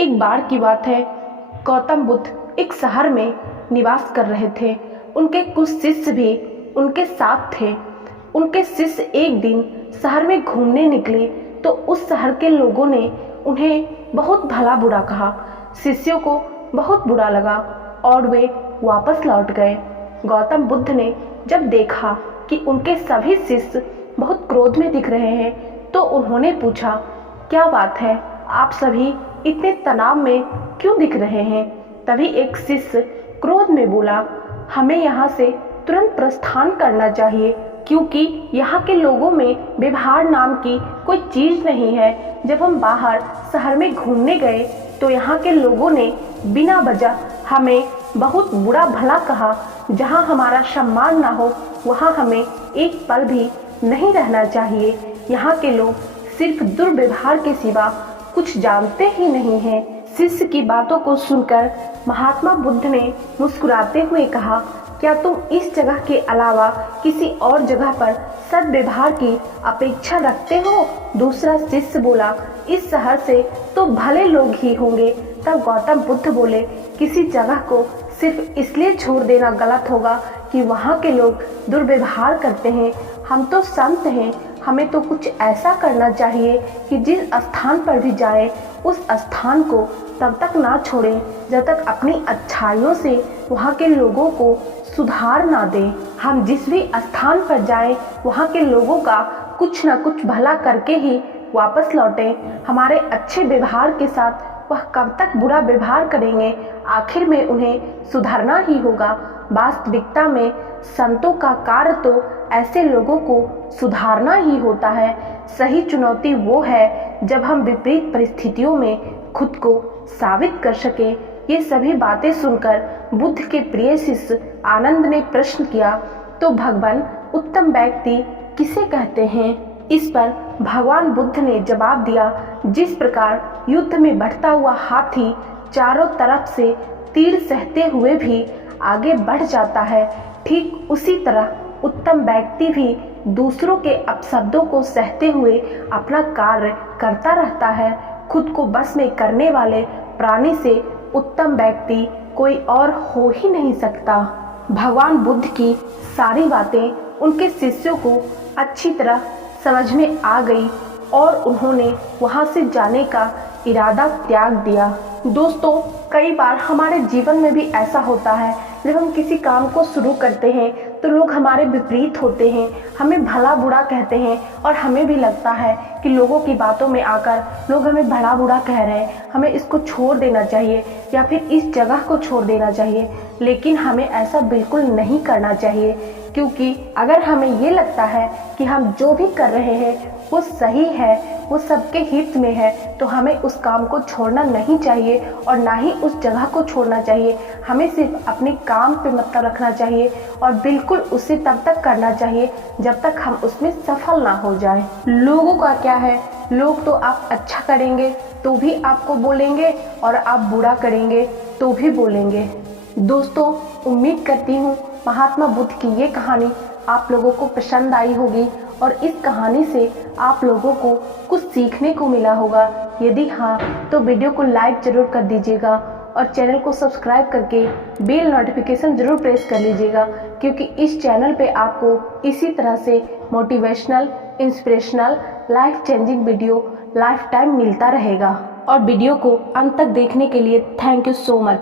एक बार की बात है, गौतम बुद्ध एक शहर में निवास कर रहे थे। उनके कुछ शिष्य भी उनके साथ थे। उनके शिष्य एक दिन शहर में घूमने निकले तो उस शहर के लोगों ने उन्हें बहुत भला बुरा कहा। शिष्यों को बहुत बुरा लगा और वे वापस लौट गए। गौतम बुद्ध ने जब देखा कि उनके सभी शिष्य बहुत क्रोध में दिख रहे हैं तो उन्होंने पूछा, क्या बात है, आप सभी इतने तनाव में क्यों दिख रहे हैं? तभी एक शिष्य क्रोध में बोला, हमें यहाँ से तुरंत प्रस्थान करना चाहिए क्योंकि यहाँ के लोगों में व्यवहार नाम की कोई चीज़ नहीं है। जब हम बाहर शहर में घूमने गए तो यहाँ के लोगों ने बिना वजह हमें बहुत बुरा भला कहा। जहाँ हमारा सम्मान ना हो वहाँ हमें एक पल भी नहीं रहना चाहिए। यहाँ के लोग सिर्फ दुर्व्यवहार के सिवा कुछ जानते ही नहीं हैं। शिष्य की बातों को सुनकर महात्मा बुद्ध ने मुस्कुराते हुए कहा, क्या तुम इस जगह के अलावा किसी और जगह पर सद्व्यवहार की अपेक्षा रखते हो? दूसरा शिष्य बोला, इस शहर से तो भले लोग ही होंगे। तब गौतम बुद्ध बोले, किसी जगह को सिर्फ इसलिए छोड़ देना गलत होगा कि वहाँ के लोग दुर्व्यवहार करते हैं। हम तो संत हैं, हमें तो कुछ ऐसा करना चाहिए कि जिस स्थान पर भी जाए उस स्थान को तब तक ना छोड़ें जब तक अपनी अच्छाइयों से वहाँ के लोगों को सुधार ना दें। हम जिस भी स्थान पर जाएं वहाँ के लोगों का कुछ ना कुछ भला करके ही वापस लौटें। हमारे अच्छे व्यवहार के साथ वह कब तक बुरा व्यवहार करेंगे? आखिर में उन्हें सुधरना ही होगा। वास्तविकता में संतों का कार्य तो ऐसे लोगों को सुधारना ही होता है। सही चुनौती वो है जब हम विपरीत परिस्थितियों में खुद को साबित कर सकें। ये सभी बातें सुनकर बुद्ध के प्रिय शिष्य आनंद ने प्रश्न किया, तो भगवान उत्तम व्यक्ति किसे कहते हैं? इस पर भगवान बुद्ध ने जवाब दिया, जिस प्रकार युद्ध में बढ़ता हुआ हाथी चारों तरफ से तीर सहते हुए भी आगे बढ़ जाता है, ठीक उसी तरह उत्तम व्यक्ति भी दूसरों के अपशब्दों को सहते हुए अपना कार्य करता रहता है। खुद को बस में करने वाले प्राणी से उत्तम व्यक्ति कोई और हो ही नहीं सकता। भगवान बुद्ध की सारी बातें उनके शिष्यों को अच्छी तरह समझ में आ गई और उन्होंने वहां से जाने का इरादा त्याग दिया। दोस्तों, कई बार हमारे जीवन में भी ऐसा होता है, जब हम किसी काम को शुरू करते हैं तो लोग हमारे विपरीत होते हैं, हमें भला बुरा कहते हैं और हमें भी लगता है कि लोगों की बातों में आकर लोग हमें भला बुरा कह रहे हैं, हमें इसको छोड़ देना चाहिए या फिर इस जगह को छोड़ देना चाहिए। लेकिन हमें ऐसा बिल्कुल नहीं करना चाहिए, क्योंकि अगर हमें ये लगता है कि हम जो भी कर रहे हैं वो सही है, वो सबके हित में है, तो हमें उस काम को छोड़ना नहीं चाहिए और ना ही उस जगह को छोड़ना चाहिए। हमें सिर्फ अपने काम पे मतलब रखना चाहिए और बिल्कुल उसे तब तक करना चाहिए जब तक हम उसमें सफल ना हो जाए। लोगों का क्या है, लोग तो आप अच्छा करेंगे तो भी आपको बोलेंगे और आप बुरा करेंगे तो भी बोलेंगे। दोस्तों, उम्मीद करती हूँ महात्मा बुद्ध की ये कहानी आप लोगों को पसंद आई होगी और इस कहानी से आप लोगों को कुछ सीखने को मिला होगा। यदि हाँ तो वीडियो को लाइक ज़रूर कर दीजिएगा और चैनल को सब्सक्राइब करके बेल नोटिफिकेशन ज़रूर प्रेस कर लीजिएगा, क्योंकि इस चैनल पे आपको इसी तरह से motivational, inspirational, life changing video life time मिलता रहेगा। और वीडियो को अंत तक देखने के लिए थैंक यू सो मच।